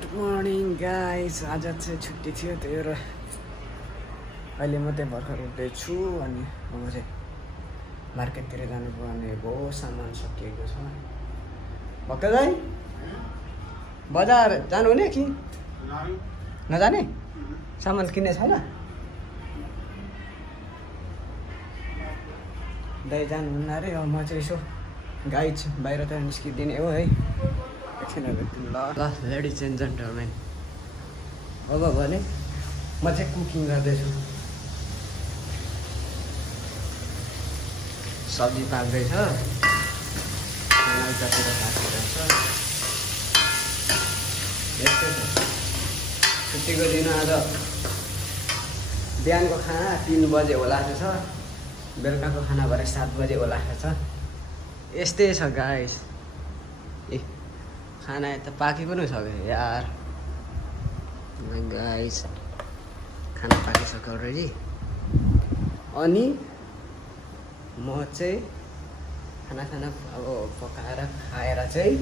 Good morning guys. आज चाहिँ छुट्टी थियो, त्यही भएर अहिले मात्रै भर्खर उठ्दैछु। अनि म चाहिँ मार्केटतिर जानुपर्ने भयो, सामान सकिएको छ। भक्क दाइ बजार जानुहुने कि नजाने? सामान किन्ने छैन? दाइ जानुहुन्न अरे। म चाहिँ यसो गाइड बाहिरतिर निस्किदिने हो है। एकछिन ल ल लेडिज एन्ड जेन्टलमेन, अब भने म चाहिँ कुकिङ गर्दैछु। सब्जी पाक्दैछ, यतातिर पाकिरहेछ। यस्तै छ छुट्टीको दिन। आज बिहानको खाना 3 बजे होला छ, बेलुकाको खाना भरे 7 बजे होला छ। यस्तै छ गाइस। ए खाना यता पाकी पनि सक्यो यार गाइस, खाना पाकिसक्यो अलरेडी। अनि म चाहिँ खाना अब पकाएर खाएर चाहिँ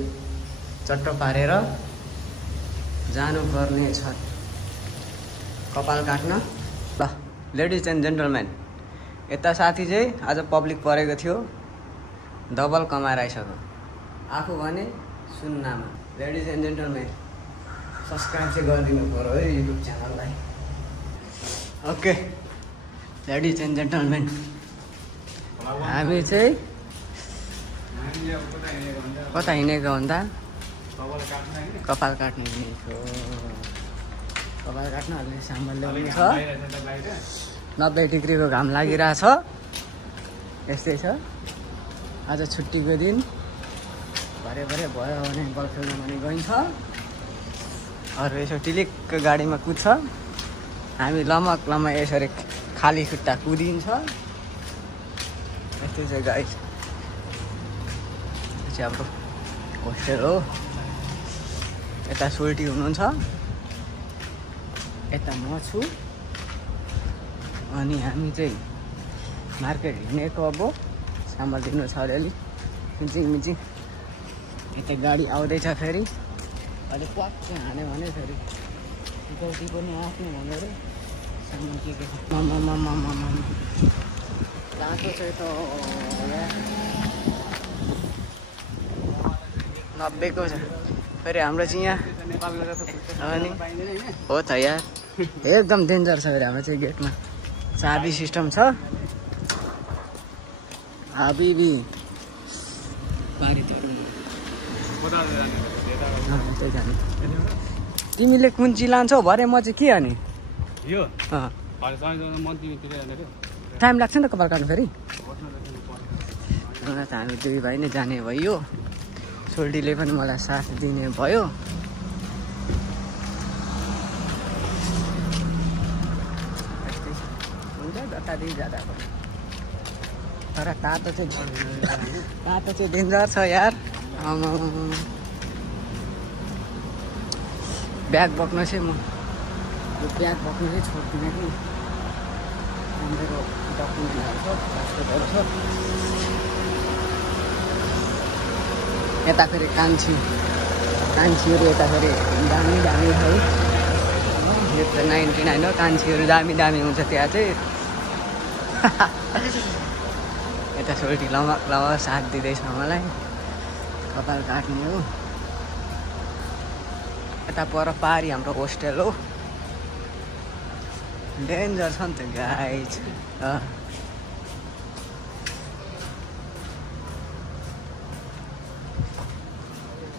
चट्ट पारेर जानुपर्ने छ कपाल काट्न। ल लेडिज एन्ड जेन्टलमेन, यता साथी चाहिँ आज पब्लिक परेको थियो, डबल कमाएर आइसक्यो। आफू भने सुन्नामा। लेडिज एन्ड जेन्टलमेन, सब्सक्राइब चाहिँ गरिदिनु पऱ्यो है युट्युब च्यानललाई। ओके लेडिज एन्ड जेन्टलमेन, हामी चाहिँ कता हिँडेको भन्दा कपाल काट्नु हिँडेको। कपाल काट्न अलि सामान ल्याउनु छ। 90 डिग्रीको घाम लागिरहेछ। यस्तै छ आज छुट्टीको दिन। भरे भयो भने बल खेल्न भने गइन्छ। अरू यसो टिलिकको गाडीमा कुद्छ, हामी लमक यसरी खाली खुट्टा कुदिन्छ। यस्तै छ गाइस। यो चाहिँ हाम्रो होस्टेल हो। यता सोल्टी हुनुहुन्छ, यता म छु। अनि हामी चाहिँ मार्केट हिँडेको। अब सामान दिनु छ अलिअलि मिचिङ। यता गाडी आउँदैछ फेरि। अहिले प्वाक्क हान्यो भने फेरि गल्ती पनि आफ्नो हुँदो अरे। सामान के छ रातो चाहिँ त 90 को छ फेरि। हाम्रो चाहिँ यहाँ अनि हो त यार, एकदम डेन्जर छ फेरि हाम्रो चाहिँ। गेटमा चाबी सिस्टम छ। हाबिबी तिमीले कुन्ची लान्छौ भरे, म चाहिँ के अनि टाइम लाग्छ नि त कपाल काट्नु फेरि। त हामी 2 भाइ नै जाने भयो। सोल्टीले पनि मलाई साथ दिने भयो। हुन्छ जतादेखि जाँदा पनि। तर तातो चाहिँ डेन्जर छ यार। ब्याग बोक्नु चाहिँ म ब्याग बोक्नु चाहिँ छोड्दिनँ कि। मेरो डकुमेन्टहरू छ, पासपोर्टहरू छ। यता फेरि कान्छीहरू यता फेरि दामी छ है। यो त 99 हो। कान्छीहरू दामी हुन्छ त्यहाँ चाहिँ। यता सोल्टी लमक साथ दिँदैछ मलाई कपाल काट्ने हो। यता पर पारी हाम्रो होस्टेल हो। डेन्जर छ नि त गाइस।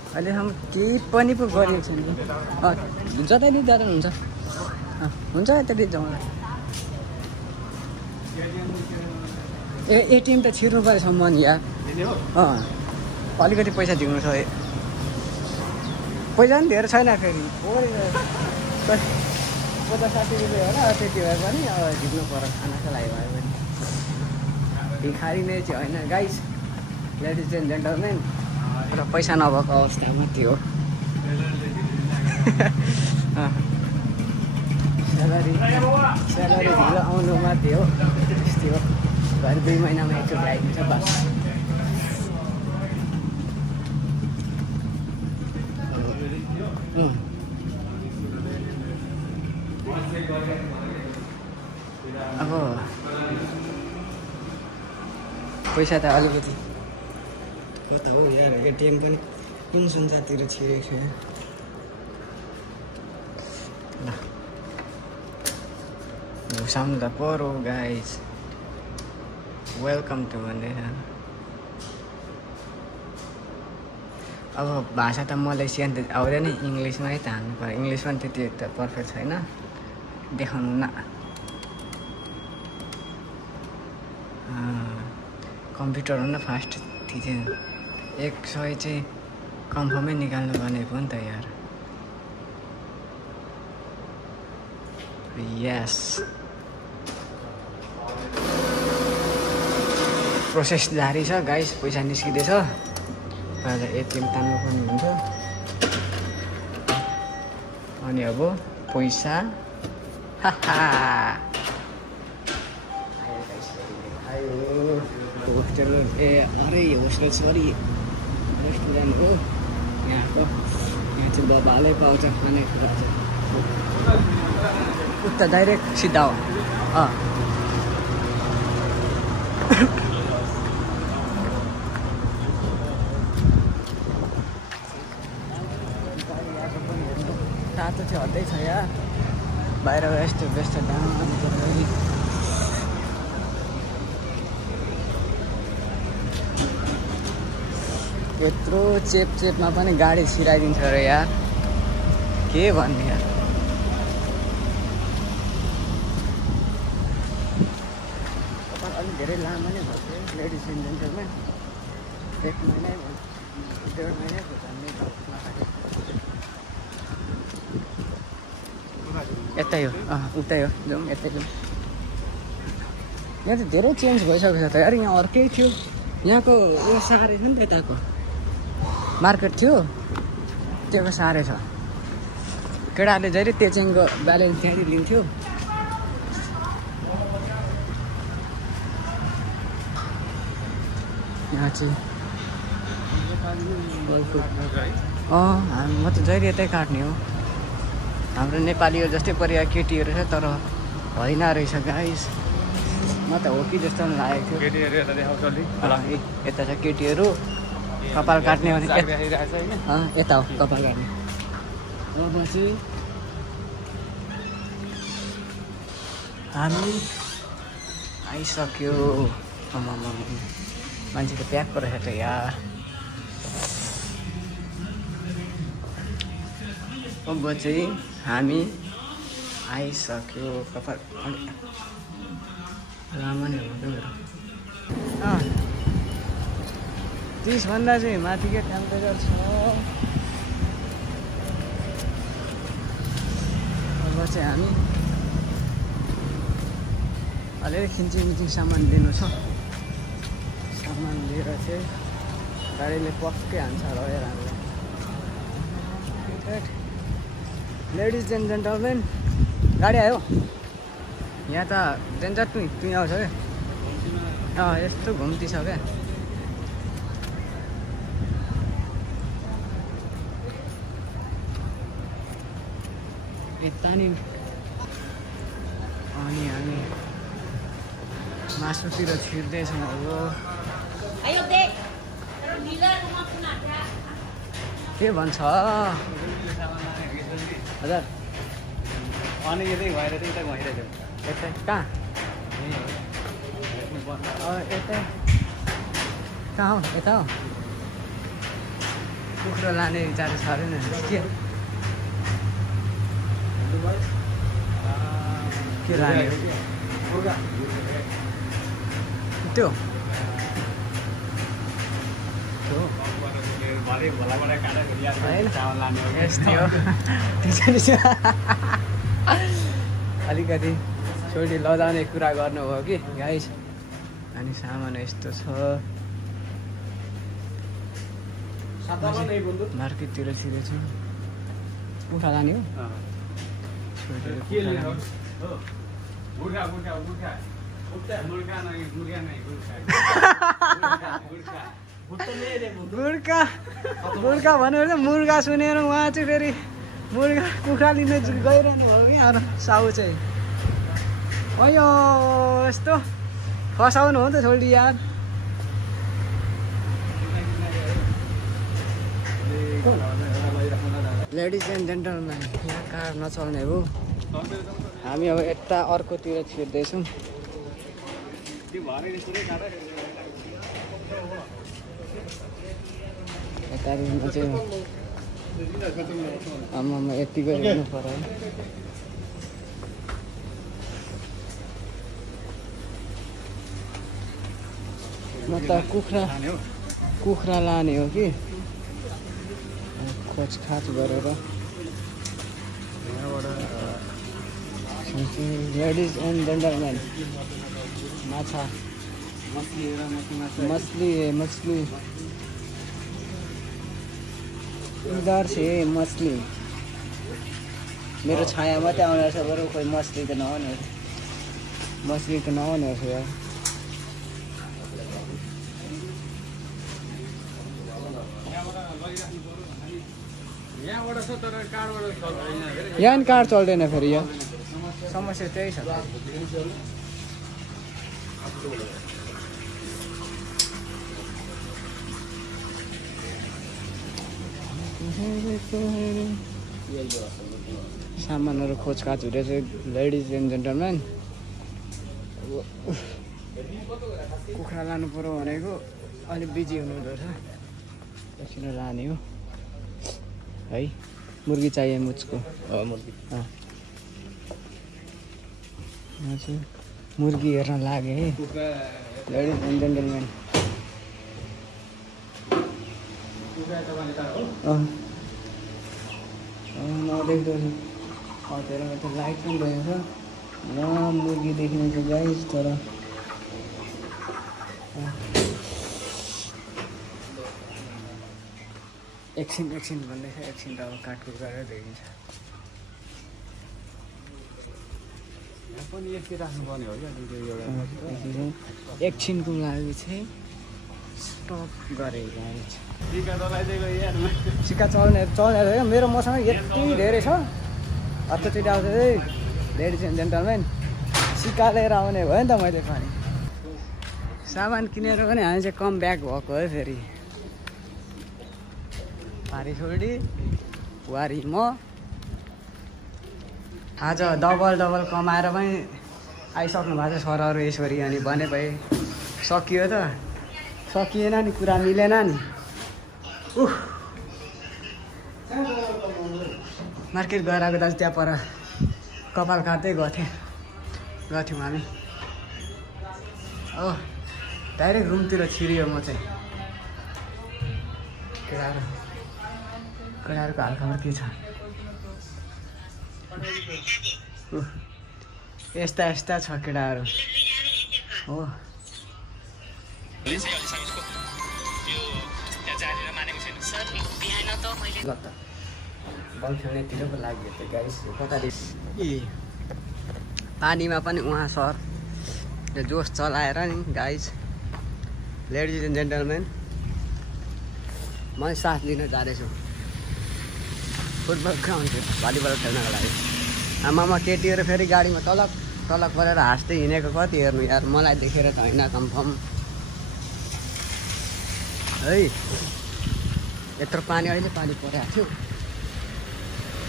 अहिलेसम्म केही पनि पो गरेको छैन। जतैदेखि जाँदा हुन्छ। हुन्छ यतादेखि जाउँ। एटिएम त छिर्नु पऱ्यो सम्म नि यार। अलिकति पैसा दिनु छ। पैसा पनि धेरै छैन फेरि। 50-60 रुपियाँ होला, त्यति भए पनि अब झिक्नु पर्यो खानाको लागि भयो भने। भिखारी नै चाहिँ होइन गाइस, लेडिज एन्ड जेन्टलमेन। र पैसा नभएको अवस्था मात्रै हो। स्यालेरी ढिलो आउनु मात्रै हो। त्यस्तै हो। घर 2 महिनामा एकचोटि आइदिन्छ बस। अब पैसा त अलिकति कता हो यार एटिएम पनि सुनचातिर छिरेको छ ल घुसाउनु त परो गाइज वेलकम टु भन्दै अब भाषा त मलेसियन त आउँदैन इङ्ग्लिसमै त हाल्नु पर्यो इङ्ग्लिसमा त्यति त पर्फेक्ट छैन देखाउनु न कम्प्युटर हो न फास्ट थिचेन 100 चाहिँ कन्फर्मै निकाल्नु भनेको हो नि त यार यस प्रोसेस जारी छ गाइस पैसा निस्किँदैछ पहिला एटिएम तान्नु पर्ने हुन्छ अनि अब पैसा होस्टेल ए अरे होस्टेल सरी रेस्टुरेन्ट हो यहाँ चाहिँ बबाले पाउँछ खाने कुरा चाहिँ उता डाइरेक्ट सिधा हो तातो चाहिँ हट्दैछ यहाँ बाहिर यस्तो व्यस्त यत्रो चेपमा पनि गाडी छिराइदिन्छ र यार के भन्ने यार अलिक धेरै लामो नै भएको लेडिज एन्ड जेन्टलमेन 1 महिना 1.5 महिना यतै हो उतै हो जाउँ यतै जाउँ यहाँ त धेरै चेन्ज भइसकेको छ त यार यहाँ अर्कै थियो यहाँको उयो साह्रै छ नि त यताको मार्केट थियो त्योको साह्रै छ केटाहरूले जहिले तेचेङको ब्यालेन्स त्यहाँनिर लिन्थ्यो यहाँ चाहिँ म त जहिले यतै काट्ने हो हाम्रो नेपालीहरू जस्तै परिवार केटीहरू छ तर होइन रहेछ गाइस म त हो कि जस्तो पनि लागेको थियो यता छ केटीहरू कपाल काट्ने भने यता हो कपाल काट्ने अब चाहिँ हामी आइसक्यो मान्छे त प्याक परेछ त यार अब चाहिँ हामी आइसक्यो कपाल लामो नै हो मेरो 30 भन्दा चाहिँ माथिकै टेम्परेचर छ अब चाहिँ हामी अलिअलि खिचिङ सामान लिनु छ सामान लिएर चाहिँ गाडीले पक्कै हान्छ र हामीलाई लेडिज एन्ड जेन्टलमेन गाडी आयो यहाँ त डेन्जर तुई आउँछ क्या यस्तो घुम्ती छ क्या यता नि अनि हामी मासुतिर छिर्दैछौँ अब के भन्छ हजुर अनि यतै भएर चाहिँ यता भइरहेको यतै कहाँ यतै कहाँ हो यता हो कुखुरा लाने विचार छ अरे न के लाने त्यो अलिकति छोडी लजाउने कुरा गर्नुभयो कि गाइस अनि सामान यस्तो छ मार्केटतिर छिरेछ कुखुरा लाने हो गुर्खा भनेर मुर्गा सुनेर उहाँ चाहिँ फेरि मुर्गा कुखुरा लिन गइरहनु भयो कि अरू साउ चाहिँ अयो यस्तो फसाउनु हो नि त छोडी यार लेडिज एन्ड जेन्टलम्यान यहाँ कार नचल्ने हो हामी अब यता अर्कोतिर छिर्दैछौँ यता रुममा चाहिँ आमामा यतिको हेर्नु पर्यो म त कुखुरा लाने हो कि खोजखाज गरेर लेडिज एन्ड जेन्टलम्यान माछा मछली इधर से मछली मेरो छाया मात्रै आउने रहेछ बरु खोइ मछली त नआउने रहेछ यार यहाँ नि कार चल्दैन फेरि यहाँ समस्या त्यही छ सामानहरू खोजखाज हुँदैछ लेडिज एन्ड जेन्टलम्यान कुखुरा लानु पर्यो भनेको अलिक बिजी हुनुहुँदो रहेछ एकछिन लाने हो है मुर्गी चाहिए मुझको मुर्गी हजुर मुर्गी हेर्न लागे है लेडिज एन्ड जेन्टलम्यान नदेख्दो हटेरमा त लाइट पनि रहेछ यहाँ मुर्गी देखिन्छ गाइस तर एकछिन भन्दैछ एकछिन त अब काटकुट गरेर देखिन्छ यहाँ पनि यति राख्नुपर्ने हो क्या एकछिनको लागि चाहिँ स्टप गरेको सिक्का चल्ने थियो मेरो मसँग यति धेरै छ अर्कोचोटि आउँछ है लेडिज एन्ड जेन्टलम्यान सिक्का लिएर आउने भयो नि त मैले पनि सामान किनेर पनि हामी चाहिँ कम ब्याक भएको है फेरि पारी छोडी बुहारी म आज डबल कमाएर पनि आइसक्नु भएको छ सरहरू यसरी अनि भने भए सकियो त सकिएन नि कुरा मिलेन नि मार्केट गएर आएको दाजु त्यहाँ पर कपाल काट्दै गथ्यौँ हामी हो डाइरेक्ट रुमतिर छिरियो म चाहिँ केटाहरूको हालखबर के छ यस्ता छ केटाहरू हो बल खेल्नेतिर पो लाग्यो त गाइस कता पानीमा पनि उहाँ सर त्यो जोस चलाएर नि गाइस लेडिज एन्ड जेन्टलम्यान म साथ लिन जाँदैछु फुटबल ग्राउन्ड भलिबल खेल्नको लागि आमामा केटीहरू फेरि गाडीमा तलक परेर हाँस्दै हिँडेको कति हेर्नु यार मलाई देखेर त होइन कन्फर्म है यत्रो पानी अहिले पानी परिरहेको थियो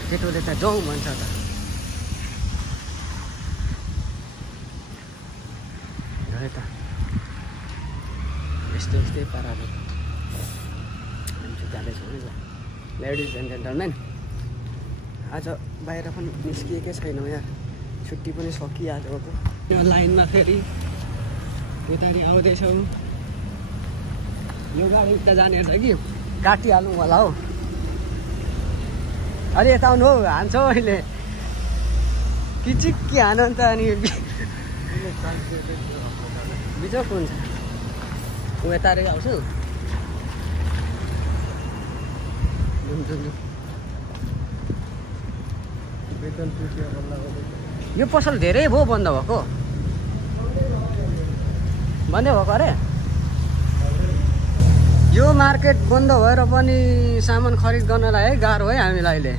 केटोले त जाउँ भन्छ त है त यस्तै पाराले हामी चाहिँ जाँदैछौँ है लेडिज एन्ड जेन्टलम्यान आज बाहिर पनि निस्किएकै छैनौँ यार छुट्टी पनि सकिहाल्यो अब लाइनमा फेरि उतारि आउँदैछौँ यो गाडी उता जाने रहेछ कि काटिहालौँ होला हौ अलि यता आउनु हौ हान्छौ अहिले किचिक्की हानु नि त अनि बिजोक हुन्छ ऊ यतारै आउँछु यो पसल धेरै भयो बन्द भएको बन्दै भएको अरे यो मार्केट बन्द भएर पनि सामान खरिद गर्नलाई है गाह्रो है हामीलाई अहिले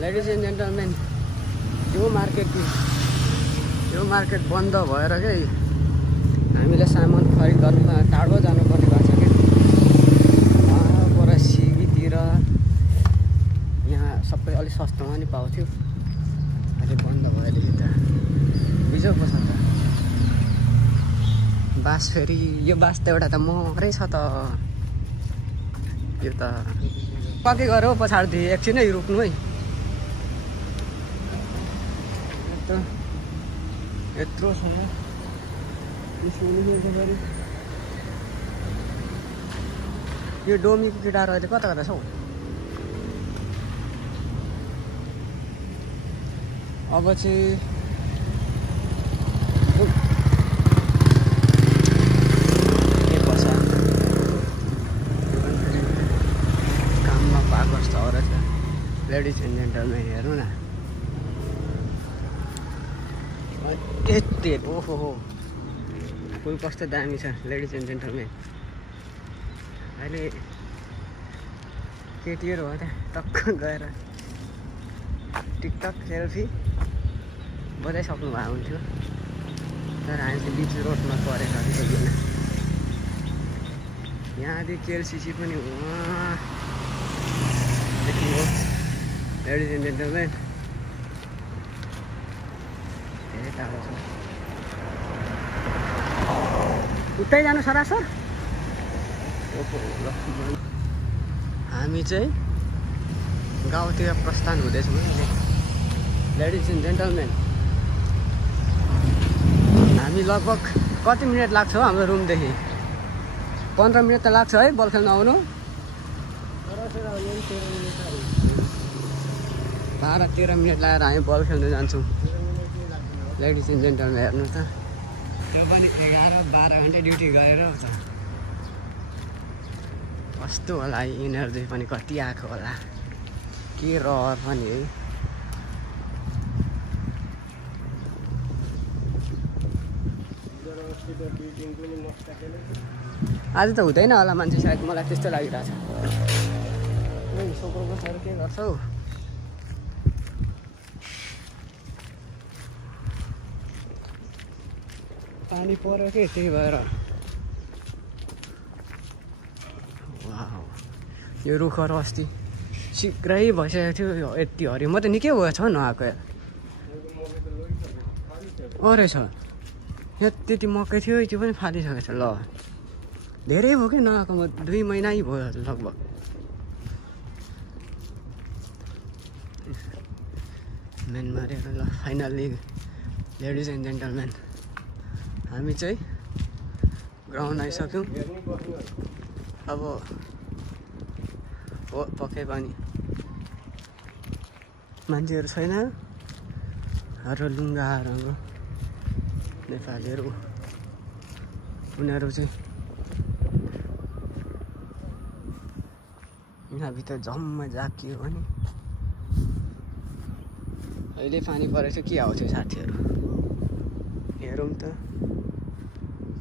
लेडिज एन्ड जेन्टलम्यान यो मार्केट बन्द भएर के हामीले सामान खरिद गर्नु टाढो जानुपर्ने भएको छ कि पर सिबीतिर यहाँ सबै अलिक सस्तोमा नि पाउँथ्यो अहिले बन्द भएदेखि त हिजो पो छ त बास फेरि यो बास त एउटा त मरै छ त यो त पक्कै गऱ्यो पछाडिदेखि एकछिनै रोक्नु है यत्रो छ यो डोमीको केटाहरू अहिले कता कता छ हौ अब चाहिँ काममा पाएको जस्तो हो रहेछ लेडिज एन्ड जेन्टलमेन हेर्नु न यति ओहो फुल कस्तो दामी छ लेडिज एन्ड जेन्टलमेन अहिले केटीहरू हो त्यहाँ टक्क गएर टिकटक सेल्फी बजाइसक्नु भएको हुन्थ्यो तर हामी चाहिँ बिच रोडमा परेको अलिकति दिन यहाँदेखि केएलसिसी पनि वहाँदेखि हो लेडिज एन्ड जेन्टलमेन धेरै टाढो छ उतै जानु सरासर हामी चाहिँ गाउँतिर प्रस्थान हुँदैछौँ लेडिज एन्ड जेन्टलमेन हामी लगभग कति मिनट लाग्छ हो हाम्रो रुमदेखि 15 मिनट त लाग्छ है बल खेल्न आउनु 12-13 मिनट लगाएर हामी बल खेल्नु जान्छौँ लेडिज एन्ड जेन्टलमेन हेर्नु त त्यो पनि 11-12 घन्टा ड्युटी गरेर त कस्तो होला यिनीहरू पनि कति आएको होला के रहर पनि है आज त हुँदैन होला मान्छे सायद मलाई त्यस्तो लागिरहेछ सोक्रोको सर के गर्छौ पानी पर्यो कि त्यही भएर यो रुखहरू अस्ति शीघ्रै भइसकेको थियो यति हरियो म त निकै भयो छ नआएको अरे छ यहाँ त्यति मकै थियो त्यो पनि फालिसकेको छ ल धेरै भयो कि नआएको म 2 महिना भयो लगभग मेन मारेर ल फाइनल्ली लेडिज एन्ड जेन्टलमेन हामी चाहिँ ग्राउन्ड आइसक्यौँ अब हो पक्कै पनि मान्छेहरू छैन हाम्रो लुङ्गाहरू हाम्रो नेपालीहरू उनीहरू चाहिँ यहाँभित्र जम्मा जाकियो भने अहिले पानी परेको छ के आउँछ साथीहरू हेरौँ त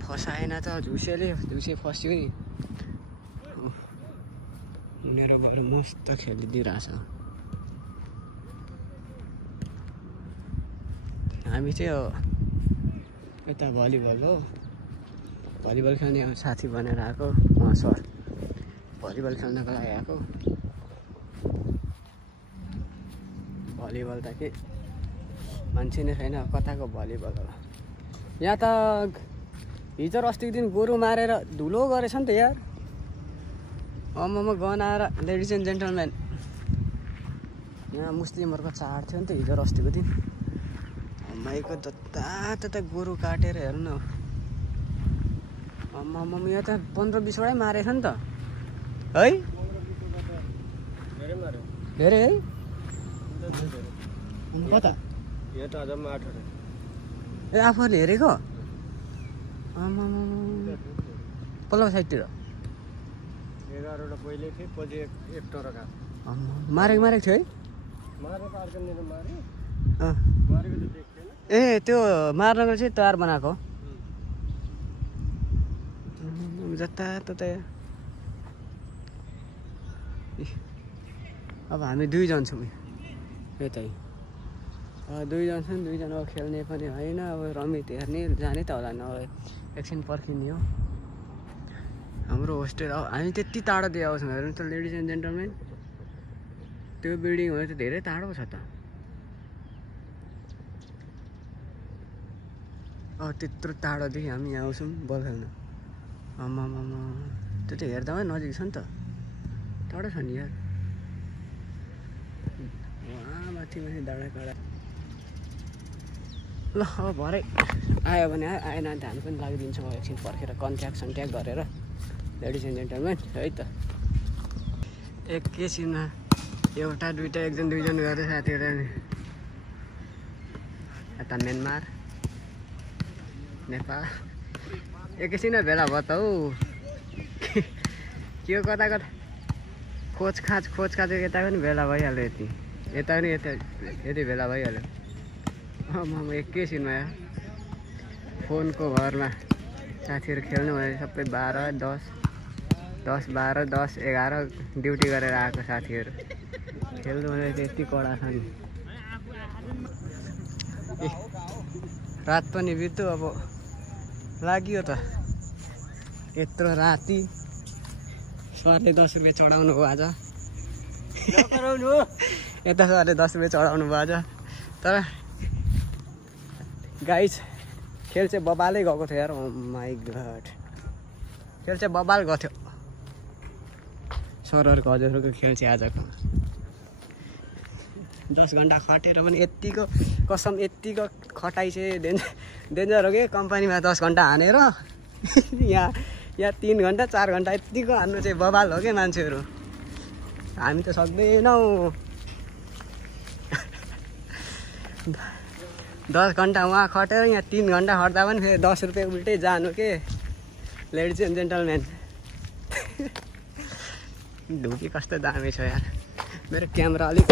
फसाएन त झुसे फस्यो नि उनीहरू बरु मस्त खेलिदिइरहेछ हामी चाहिँ यता भलिबल हो भलिबल खेल्ने साथी भनेर आएको सर भलिबल खेल्नको लागि आएको भलिबल त के मान्छे नै छैन कताको भलिबल होला यहाँ त हिजो अस्तिको दिन गोरु मारेर धुलो गरेछ नि त यार गनाएर लेडिज एन्ड जेन्टलमेन यहाँ मुस्लिमहरूको चाड थियो नि त हिजो अस्तिको दिन माइको जता गोरु काटेर हेर्नु न यहाँ त 15-20 वटै मारेछ नि त है धेरै है कता ए आफूहरूले हेरेको पल्लो साइडतिर 11 पहिले थियो पछि एक टरका मारेको थियो है ए त्यो मार्नको चाहिँ तयार बनाएको जताततै अब हामी 2 जान्छौँ यतै दुईजना छन्, दुईजना खेल्ने पनि होइन। अब रमित हेर्ने जाने त होला नि, अब एकछिन पर्खिने हो। हाम्रो होस्टेल अब हामी त्यति टाढो दिए आउँछौँ हेर्नु त लेडिज एन्ड जेन्टलमेन। त्यो बिल्डिङ हो त धेरै टाढो छ त। त्यत्रो टाढोदेखि हामी यहाँ आउँछौँ बल खेल्न। आमामा त्यो त हेर्दामै नजिक छ नि त, टाढो छ नि यार। वहाँ माथि डाँडाकाँडा। ल अब भरे आयो भने आएन भने त हामी पनि लागिदिन्छौँ एकछिन पर्खेर कन्ट्याक्ट सन्ट्याक्ट गरेर। लेडिज एन्ड जेन्टलमेन है त, एकैछिनमा एउटा दुइटा एकजना दुईजना गर्दै साथीहरू यता म्यानमार नेपाल एकैछिनमा भेला भयो त हौ। के हो कता कता खोजखाज यता पनि भेला भइहाल्यो, यता पनि यति भेला भइहाल्यो। म एकैछिनमा फोनको घरमा साथीहरू खेल्नु भने सबै 12, 10, 12, 10, 11 ड्युटी गरेर आएको साथीहरू खेल्नु भने त्यति कडा छ नि। ए रात पनि बित्यो, अब लाग्यो त यत्रो राति। सरले 10 रुपियाँ चढाउनु भयो आज। यता सरले 10 रुपियाँ चढाउनु भयो आज। तर गाइस खेल चाहिँ बबालै गएको थियो यार। ओ माई गड, खेल चाहिँ बबाल गएको थियो सरहरूको हजुरहरूको खेल चाहिँ आजको। 10 घन्टा खटेर पनि यत्तिको कसम, यत्तिको खटाइ चाहिँ डेन्जर हो कि। कम्पनीमा 10 घन्टा हानेर यहाँ 3 घन्टा 4 घन्टा यत्तिको हान्नु चाहिँ बबाल हो क्या मान्छेहरू। हामी त सक्दैनौँ। 10 घन्टा वहाँ खटेर यहाँ 3 घन्टा खट्दा पनि फेरि 10 रुपियाँ उल्टै जानु के लेडिज एन्ड जेन्टलमेन। ढुकी कस्तो दामी छ यार। मेरो क्यामेरा अलिक,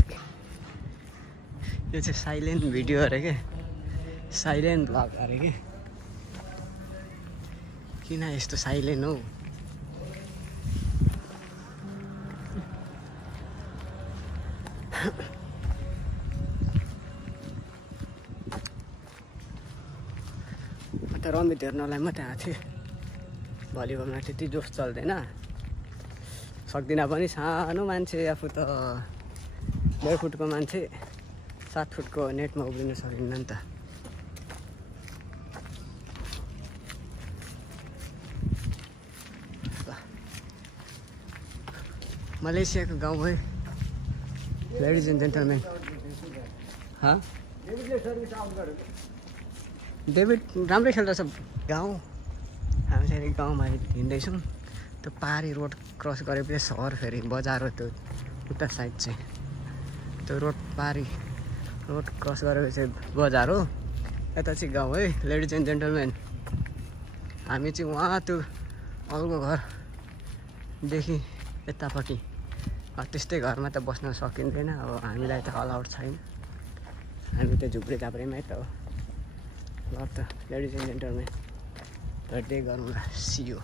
यो चाहिँ साइलेन्ट भिडियो अरे के, साइलेन्ट भ्लग अरे के। किन यस्तो साइलेन्ट हौ? त रमित हेर्नलाई मात्रै आएको थिएँ। भलिबलमा त्यति जोस चल्दैन, सक्दिनँ पनि। सानो मान्छे आफू त 2 फुटको मान्छे 7 फुटको नेटमा उभिन सकिन्न नि त। मलेसियाको गाउँ है लेडिज एन्ड जेन्टलमेन। डेभिड राम्रै खेल्दछ गाउँ। हामी चाहिँ गाउँमा हिँड्दैछौँ। त्यो पारी रोड क्रस गरेपछि सहर, फेरि बजार हो त्यो उता साइड चाहिँ। त्यो रोड पारी रोड क्रस गरेपछि बजार हो, यता चाहिँ गाउँ है लेडिज एन्ड जेन्टलमेन। हामी चाहिँ वहाँ त्यो अरूको घरदेखि यतापट्टि त्यस्तै घरमा त बस्न सकिँदैन। अब हामीलाई त अलाउड छैन, हामी त झुप्रे झाप्रेमै त हो। ल त लेडिज एन्ड जेन्टलमेन, भेट्दै गरौँला, सी यू।